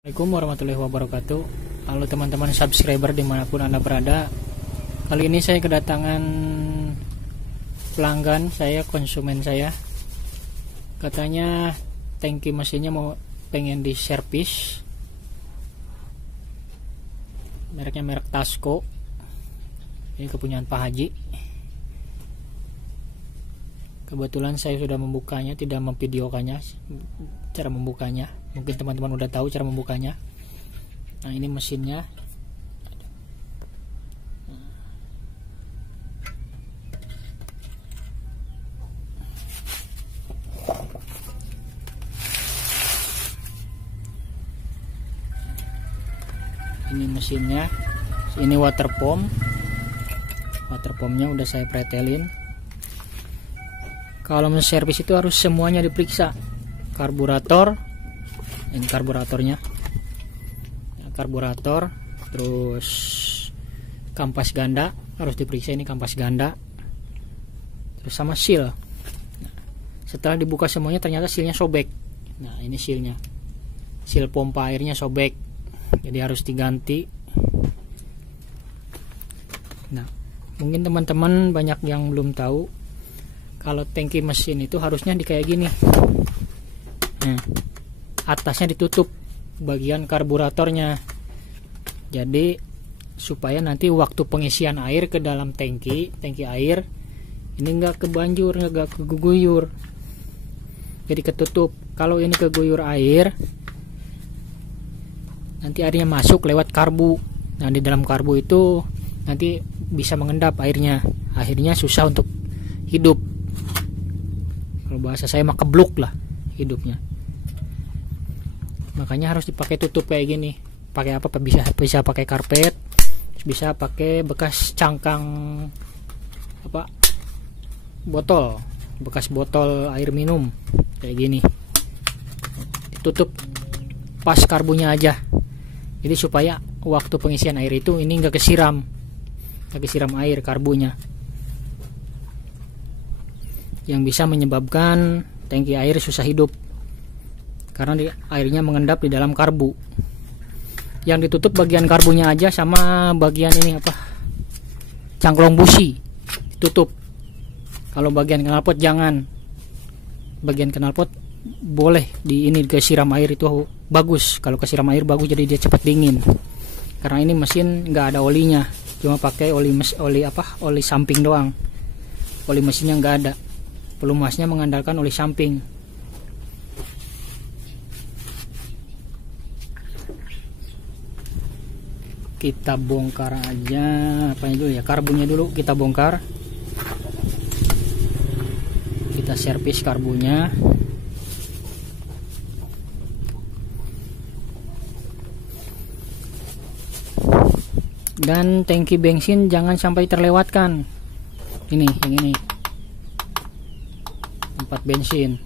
Assalamualaikum warahmatullahi wabarakatuh. Halo teman-teman subscriber dimanapun Anda berada. Kali ini saya kedatangan pelanggan saya, konsumen saya. Katanya tangki mesinnya pengen diservis. Mereknya merek Tasco. Ini kepunyaan Pak Haji. Kebetulan saya sudah membukanya, tidak memvideokannya cara membukanya. Mungkin teman-teman udah tahu cara membukanya. Nah, ini mesinnya. Ini mesinnya. Ini water pump. Water pumpnya udah saya pretelin. Kalau menservis itu harus semuanya diperiksa. Karburator, ini karburatornya, karburator, terus kampas ganda harus diperiksa, ini kampas ganda, terus sama seal. Nah, setelah dibuka semuanya ternyata sealnya sobek. Nah, ini sealnya, seal pompa airnya sobek, jadi harus diganti. Nah, mungkin teman-teman banyak yang belum tahu kalau tangki mesin itu harusnya kayak gini. Nah, atasnya ditutup bagian karburatornya, jadi supaya nanti waktu pengisian air ke dalam tangki air ini nggak kebanjur, nggak keguyur, jadi ketutup. Kalau ini keguyur air, nanti airnya masuk lewat karbu. Nah, di dalam karbu itu nanti bisa mengendap airnya, akhirnya susah untuk hidup. Kalau bahasa saya mah kebluk lah hidupnya. Makanya harus dipakai tutup kayak gini. Pakai apa? Bisa pakai karpet, bisa pakai bekas cangkang apa? Botol, bekas botol air minum kayak gini. Ditutup pas karbunya aja. Jadi supaya waktu pengisian air itu ini nggak kesiram air karbunya, yang bisa menyebabkan tangki air susah hidup karena airnya mengendap di dalam karbu. Yang ditutup bagian karbunya aja, sama bagian ini apa, cangklong busi ditutup. Kalau bagian knalpot jangan. Bagian knalpot boleh kesiram air, itu bagus. Kalau kesiram air bagus, jadi dia cepat dingin. Karena ini mesin nggak ada olinya, cuma pakai oli samping doang. Oli mesinnya nggak ada. Pelumasnya mengandalkan oli samping. Kita bongkar aja apanya dulu ya, karbunya dulu kita bongkar. Kita servis karbunya. Dan tangki bensin jangan sampai terlewatkan. Ini yang ini, tempat bensin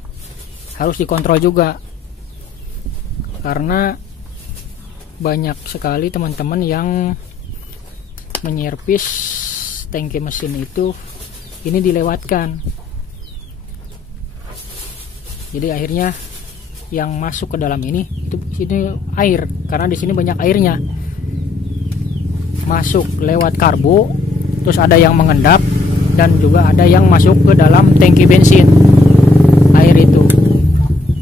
harus dikontrol juga, karena banyak sekali teman-teman yang menyervis tangki mesin itu ini dilewatkan. Jadi akhirnya yang masuk ke dalam ini air, karena di sini banyak airnya masuk lewat karbu, terus ada yang mengendap dan juga ada yang masuk ke dalam tangki bensin. Air itu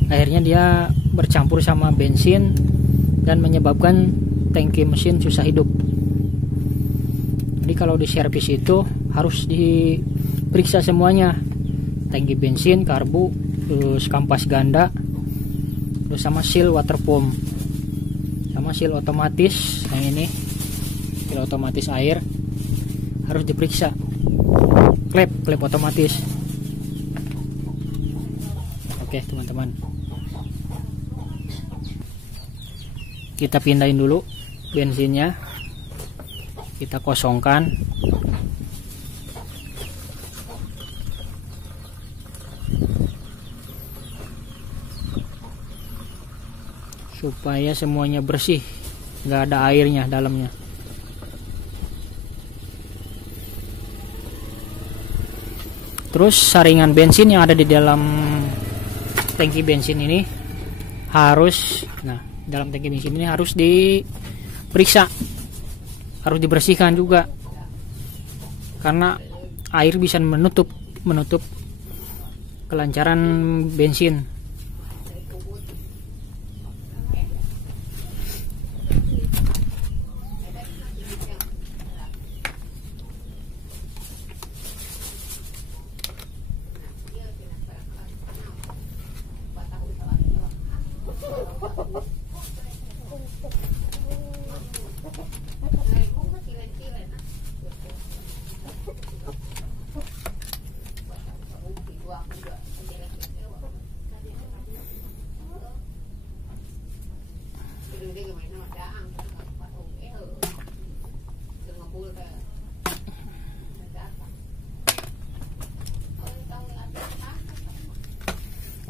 akhirnya dia bercampur sama bensin dan menyebabkan tangki mesin susah hidup. Jadi kalau di servis itu harus diperiksa semuanya, tangki bensin, karbu, terus kampas ganda, terus sama seal water pump, sama seal otomatis. Yang ini seal otomatis air harus diperiksa. Klep otomatis. Oke teman-teman, kita pindahin dulu bensinnya, kita kosongkan. Supaya semuanya bersih, nggak ada airnya dalamnya. Terus saringan bensin yang ada di dalam tangki bensin ini harus, nah dalam tangki bensin ini harus diperiksa, harus dibersihkan juga, karena air bisa menutup kelancaran bensin.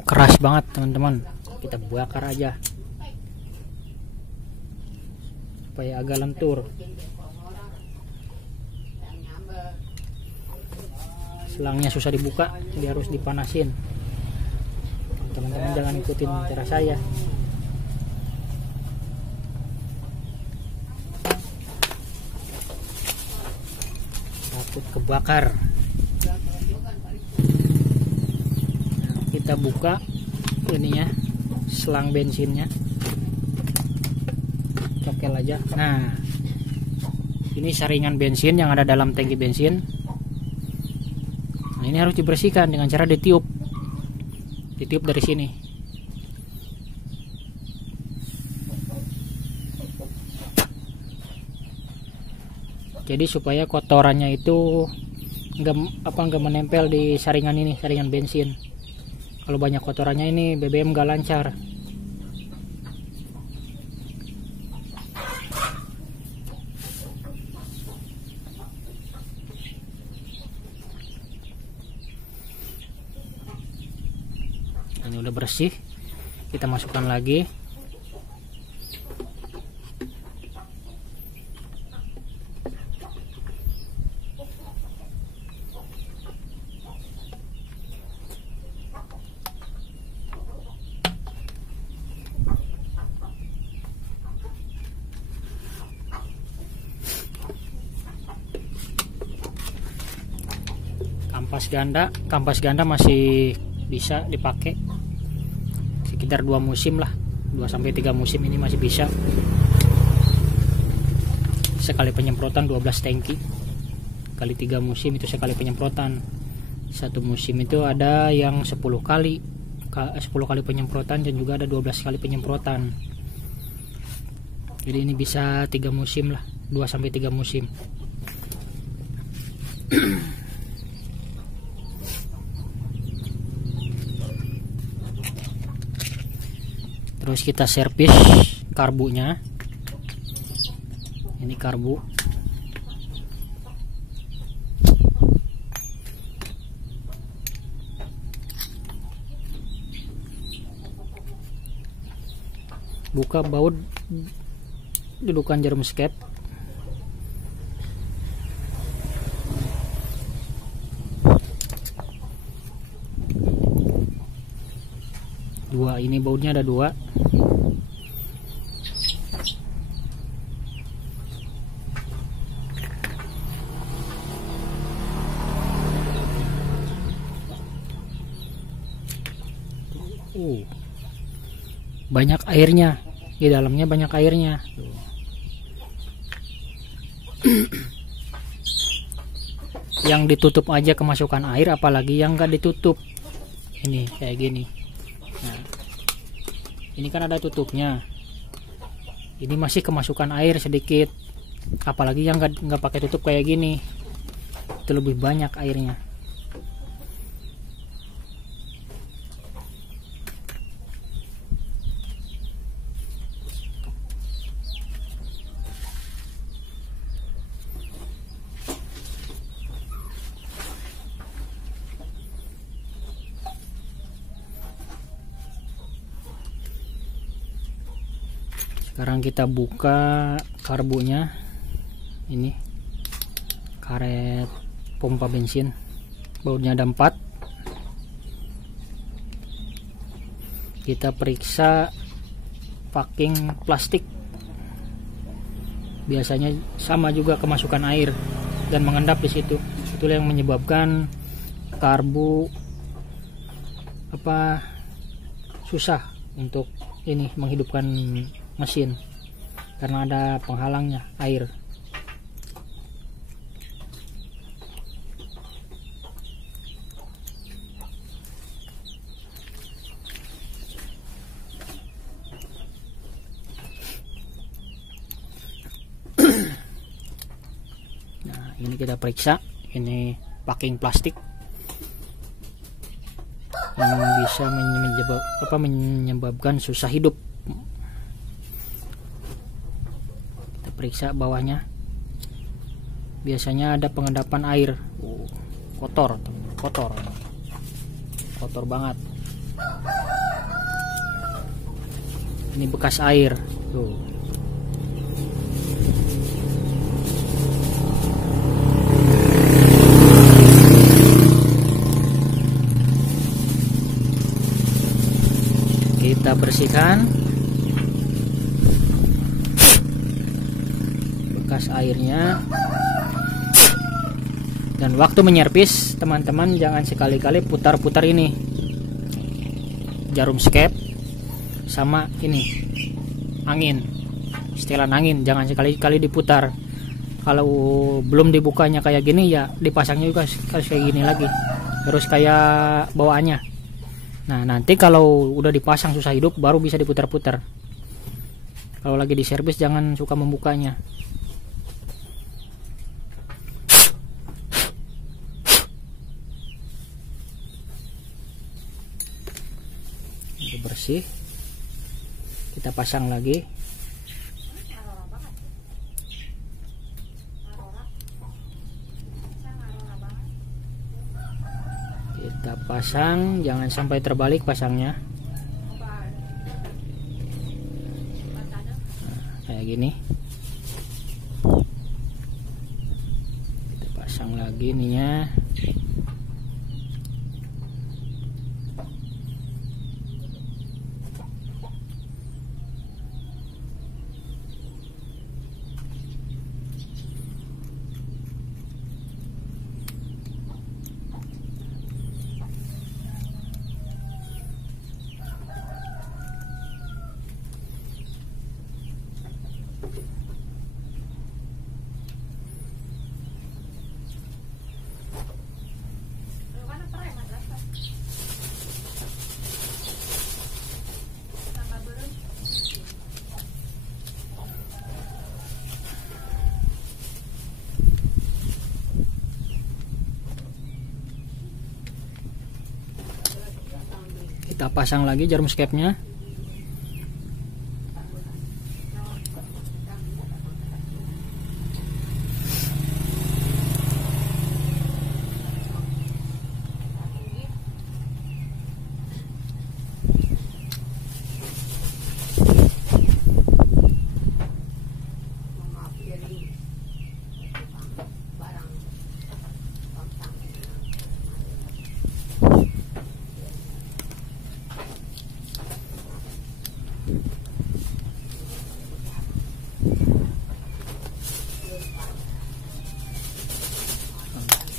Keras banget teman-teman, kita bakar aja supaya agak lentur. Selangnya susah dibuka, jadi harus dipanasin. Teman-teman jangan ikutin cara saya. Takut kebakar. Kita buka ininya, selang bensinnya, cokel aja. Nah, ini saringan bensin yang ada dalam tangki bensin. Nah, ini harus dibersihkan dengan cara ditiup dari sini. Jadi supaya kotorannya itu nggak menempel di saringan ini, saringan bensin. Kalau banyak kotorannya ini BBM gak lancar. Ini udah bersih, kita masukkan lagi. Kampas ganda masih bisa dipakai sekitar 2 musim lah, 2-3 musim ini masih bisa. Sekali penyemprotan 12 tangki kali 3 musim itu sekali penyemprotan. Satu musim itu ada yang 10 kali penyemprotan dan juga ada 12 kali penyemprotan. Jadi ini bisa 3 musim lah, 2-3 musim. Terus kita servis karbunya. Ini karbu. Buka baut dudukan jarum skep. Dua, ini bautnya ada 2. Banyak airnya di dalamnya, banyak airnya. Yang ditutup aja kemasukan air, apalagi yang nggak ditutup. Ini kayak gini. Nah, ini kan ada tutupnya. Ini masih kemasukan air sedikit, apalagi yang nggak pakai tutup kayak gini, itu lebih banyak airnya. Sekarang kita buka karbunya. Ini karet pompa bensin, bautnya ada 4. Kita periksa packing plastik. Biasanya sama juga kemasukan air dan mengendap di situ. Itulah yang menyebabkan karbu susah untuk ini menghidupkan mesin karena ada penghalangnya air. Nah, ini kita periksa, ini packing plastik yang bisa menyebabkan susah hidup. Kita periksa bawahnya, biasanya ada pengendapan air. Kotor banget. Ini bekas air tuh. Kita bersihkan bekas airnya, dan waktu menyervis teman-teman jangan sekali-kali putar-putar ini jarum skep sama ini angin, setelan angin, jangan sekali-kali diputar. Kalau belum dibukanya kayak gini ya dipasangnya juga harus kayak gini lagi, terus kayak bawaannya. Nah, nanti kalau udah dipasang susah hidup baru bisa diputar-putar. Kalau lagi di servis jangan suka membukanya. Udah bersih, kita pasang lagi. Kita pasang, jangan sampai terbalik pasangnya. Nah, kayak gini. Kita pasang lagi ininya. Kita pasang lagi jarum skepnya.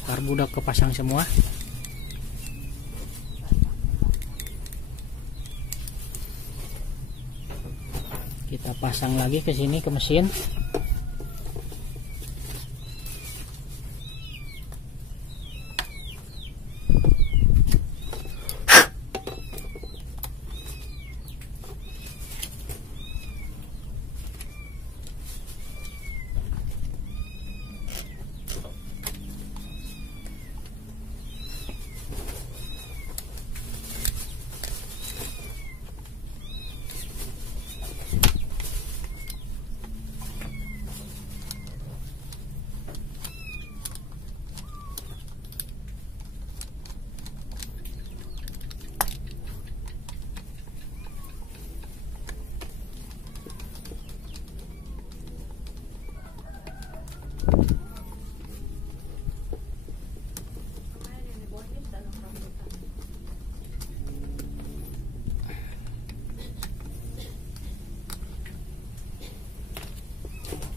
Karbu udah kepasang semua. Kita pasang lagi ke sini ke mesin.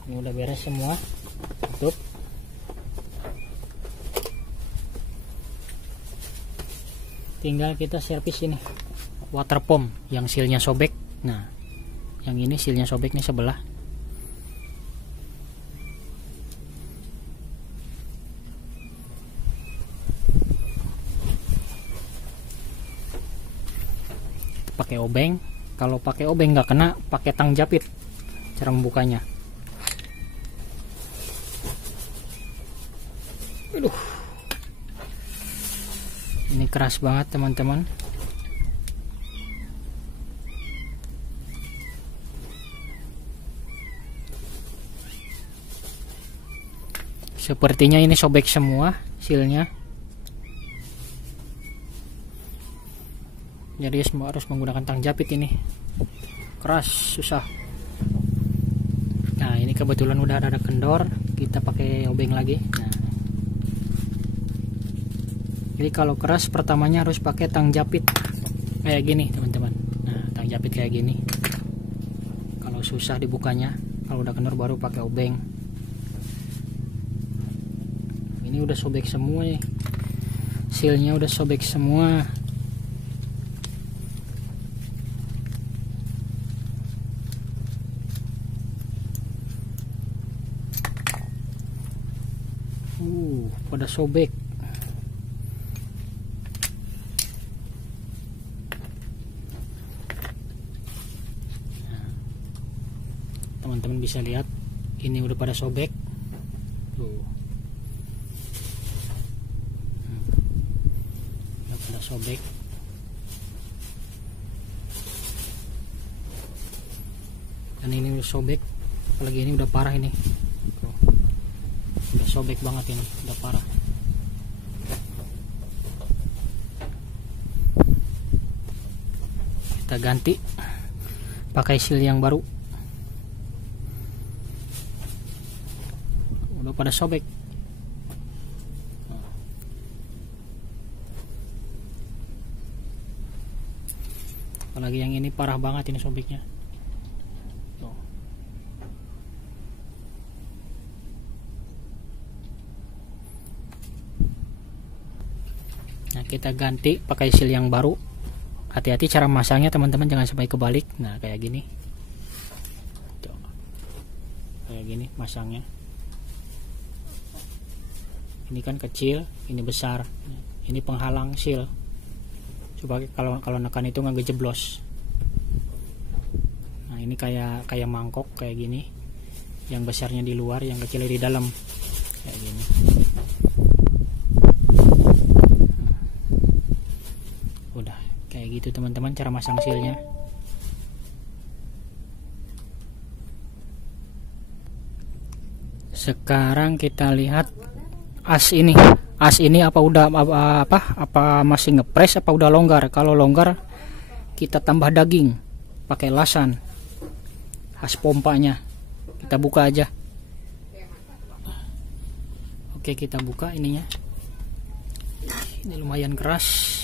Ini udah beres semua, tutup. Tinggal kita servis ini water pump yang sealnya sobek. Nah, yang ini sealnya sobek nih sebelah. Pakai obeng. Kalau pakai obeng nggak kena, pakai tang japit cara membukanya. Aduh, ini keras banget teman-teman. Sepertinya ini sobek semua sealnya. Jadi semua harus menggunakan tang japit ini. Keras, susah. Nah, ini kebetulan udah ada kendor, kita pakai obeng lagi. Nah, jadi kalau keras pertamanya harus pakai tang japit kayak gini teman-teman. Nah, tang japit kayak gini. Kalau susah dibukanya, kalau udah kendor baru pakai obeng. Ini udah sobek semua nih, sealnya udah sobek semua. Pada sobek. Teman-teman bisa lihat ini udah pada sobek tuh. Udah pada sobek. Dan ini udah sobek, apalagi ini udah parah ini tuh. Udah sobek banget ini, udah parah. Kita ganti pakai seal yang baru. Udah pada sobek. Apalagi yang ini parah banget ini sobeknya. Tuh. Nah, kita ganti pakai seal yang baru. Hati-hati cara masangnya teman-teman, jangan sampai kebalik. Nah, kayak gini. Tuh. Kayak gini masangnya. Ini kan kecil, ini besar. Ini penghalang seal. Supaya kalau nekan itu nggak ngejeblos. Nah, ini kayak mangkok kayak gini. Yang besarnya di luar, yang kecilnya di dalam. Kayak gini. Udah kayak gitu teman-teman cara masang sealnya. Sekarang kita lihat as ini. As ini apa udah apa masih ngepres apa udah longgar. Kalau longgar kita tambah daging pakai lasan. As pompanya kita buka aja. Oke, kita buka ininya. Ini lumayan keras.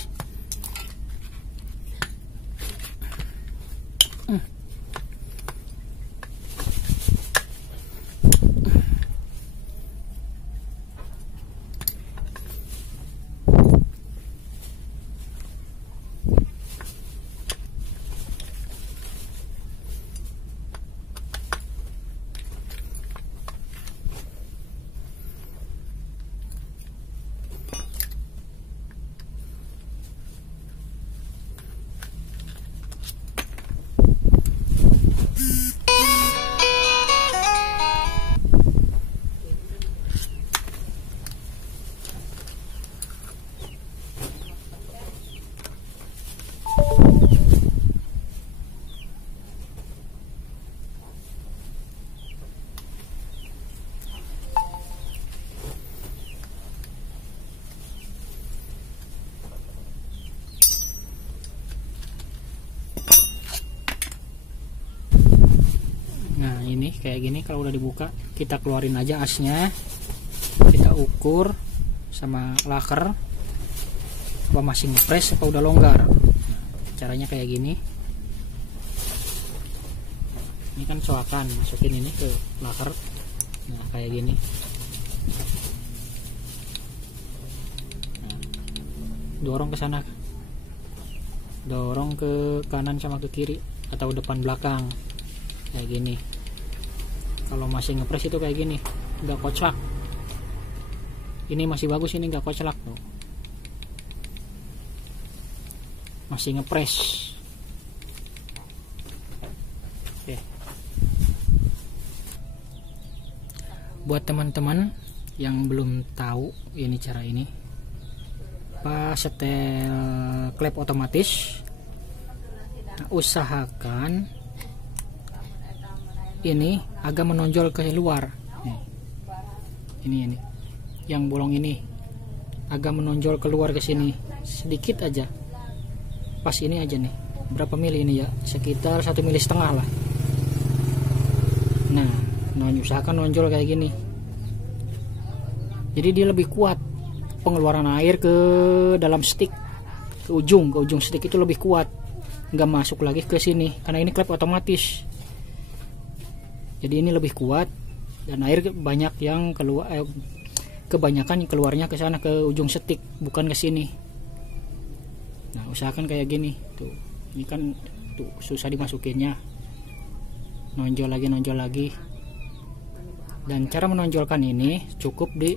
Ini kayak gini. Kalau udah dibuka kita keluarin aja asnya, kita ukur sama laker apa masih ngepres apa udah longgar. Nah, caranya kayak gini. Ini kan coakan, masukin ini ke laker. Nah, kayak gini. Nah, dorong ke sana. Dorong ke kanan sama ke kiri atau depan belakang. Kayak gini. Kalau masih ngepres itu kayak gini, nggak kocak. Ini masih bagus, ini nggak kocak tuh. Masih ngepres. Oke. Buat teman-teman yang belum tahu ini cara ini, pas setel klep otomatis, nah, usahakan ini agak menonjol ke luar. Ini yang bolong ini agak menonjol keluar ke sini sedikit aja. Pas ini aja nih, berapa mili ini ya, sekitar 1,5 mili lah. Nah, usahakan nonjol kayak gini, jadi dia lebih kuat pengeluaran air ke dalam stick, ke ujung stick itu lebih kuat, nggak masuk lagi ke sini karena ini klep otomatis. Jadi ini lebih kuat dan air banyak yang keluar, kebanyakan keluarnya ke sana, ke ujung stick, bukan ke sini. Nah, usahakan kayak gini tuh. Ini kan tuh susah dimasukinnya. Nonjol lagi. Dan cara menonjolkan ini cukup di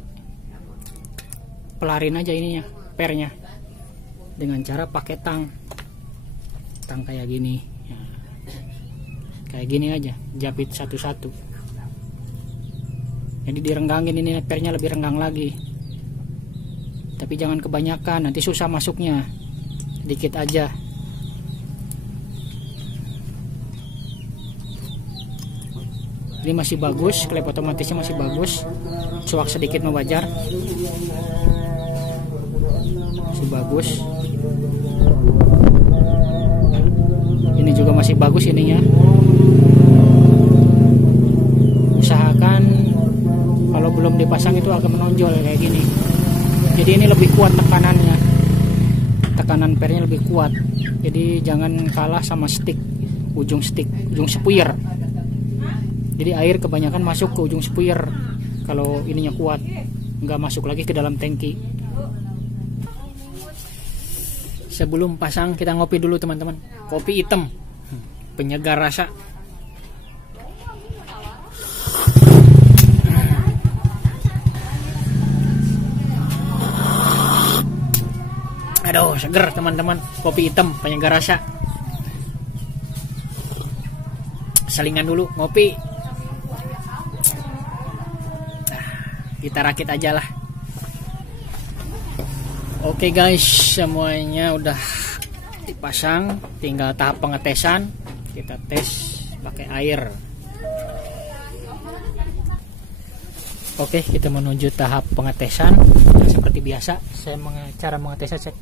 pelarin aja ininya, pernya, dengan cara pakai tang kayak gini. Nah, kayak gini aja, jepit satu-satu. Jadi direnggangin, ini pernya lebih renggang lagi. Tapi jangan kebanyakan, nanti susah masuknya. Sedikit aja. Ini masih bagus, klep otomatisnya masih bagus. Cuak sedikit mewajar. Masih bagus. Ini juga masih bagus ininya. Usahakan kalau belum dipasang itu agak menonjol kayak gini. Jadi ini lebih kuat tekanannya. Tekanan pernya lebih kuat. Jadi jangan kalah sama stick, ujung sepuyer. Jadi air kebanyakan masuk ke ujung sepuyer. Kalau ininya kuat, nggak masuk lagi ke dalam tangki. Sebelum pasang kita ngopi dulu teman-teman. Kopi hitam, penyegar rasa. Aduh, seger teman-teman, kopi hitam penyegar rasa. Selingan dulu ngopi. Nah, kita rakit aja lah. Oke guys, semuanya udah dipasang, tinggal tahap pengetesan. Kita tes pakai air. Oke, kita menuju tahap pengetesan. Nah, seperti biasa, cara mengetesnya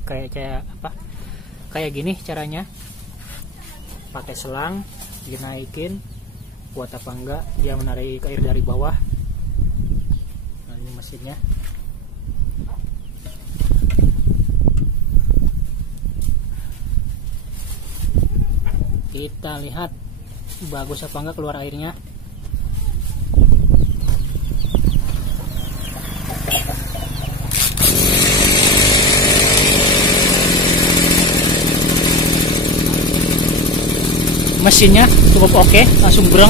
kayak gini caranya. Pakai selang, dinaikin, kuat apa enggak dia menarik air dari bawah. Nah, ini mesinnya. Kita lihat bagus apa enggak keluar airnya. Mesinnya cukup oke, langsung breng.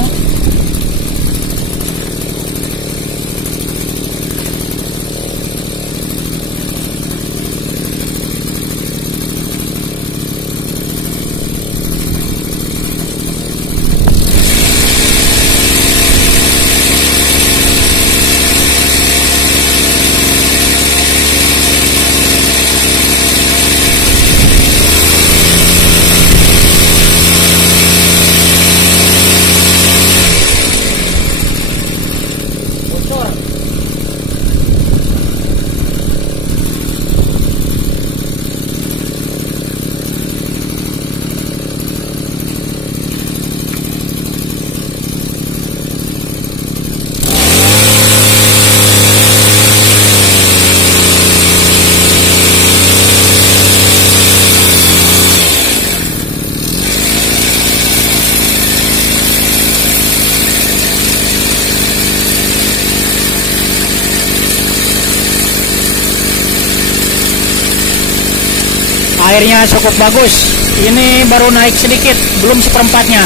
airnya cukup bagus. Ini baru naik sedikit, belum seperempatnya.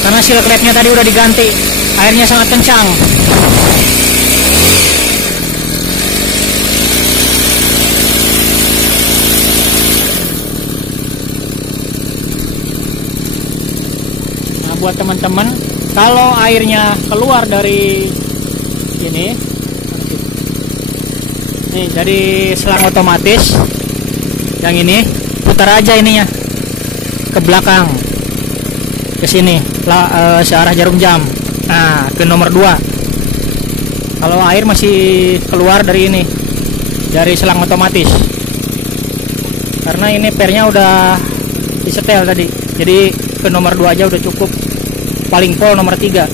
Karena seal clamp-nya tadi udah diganti. Airnya sangat kencang. Nah, buat teman-teman, kalau airnya keluar dari ini, nih dari selang otomatis yang ini, putar aja ininya ke belakang, ke sini, searah jarum jam. Nah, ke nomor 2. Kalau air masih keluar dari ini, dari selang otomatis, karena ini pernya udah disetel tadi, jadi ke nomor 2 aja udah cukup. Paling pol nomor 3.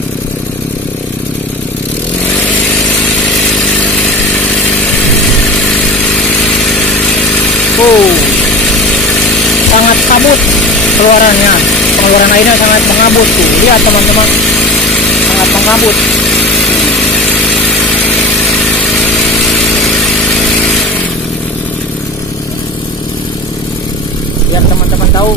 Sangat kabut keluarannya, pengeluaran airnya sangat mengabut tuh. Lihat teman-teman, sangat mengabut. Biar teman-teman tahu.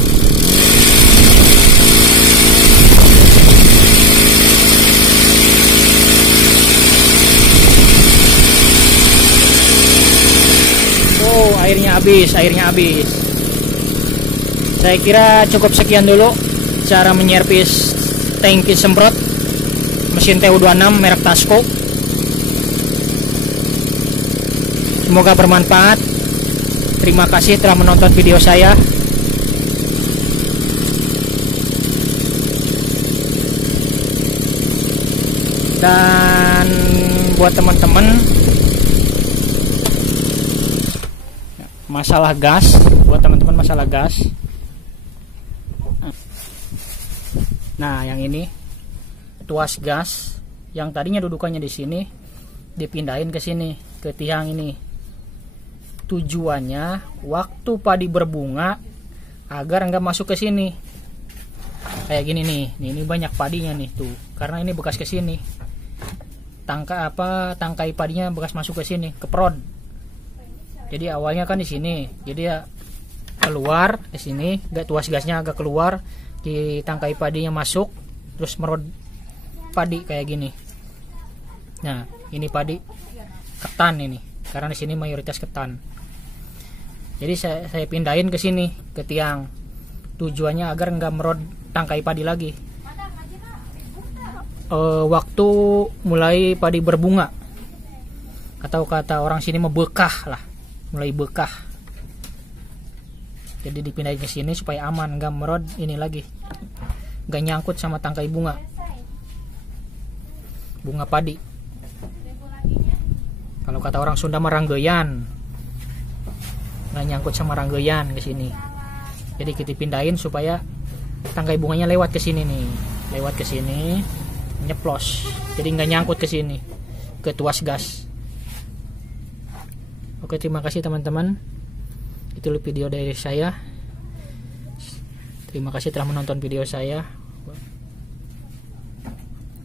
Airnya habis. Saya kira cukup sekian dulu cara menyervis tangki semprot mesin TU26 merek Tasco. Semoga bermanfaat. Terima kasih telah menonton video saya. Dan buat teman-teman, masalah gas, nah yang ini tuas gas yang tadinya dudukannya di sini dipindahin ke sini, ke tiang ini. Tujuannya waktu padi berbunga agar nggak masuk ke sini. Kayak gini nih, ini banyak padinya nih tuh, karena ini bekas ke sini. Tangkai padinya bekas masuk ke sini, ke prod. Jadi awalnya kan di sini, jadi ya keluar ke sini, tuas gasnya agak keluar, di tangkai padinya masuk, terus merod padi kayak gini. Nah, ini padi ketan ini, karena di sini mayoritas ketan. Jadi saya pindahin ke sini, ke tiang. Tujuannya agar nggak merod tangkai padi lagi. Waktu mulai padi berbunga, atau kata orang sini membekah lah. Mulai bekah, jadi dipindahin ke sini supaya aman, nggak merod ini lagi, nggak nyangkut sama tangkai bunga padi. Kalau kata orang Sunda meranggeyan, nggak nyangkut sama ranggeyan ke sini. Jadi kita pindahin supaya tangkai bunganya lewat ke sini nih, nyeplos, jadi nggak nyangkut ke sini, ke tuas gas. Oke, terima kasih teman-teman. Itu video dari saya. Terima kasih telah menonton video saya.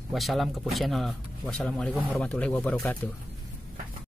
Wassalam Kepus Channel. Wassalamualaikum warahmatullahi wabarakatuh.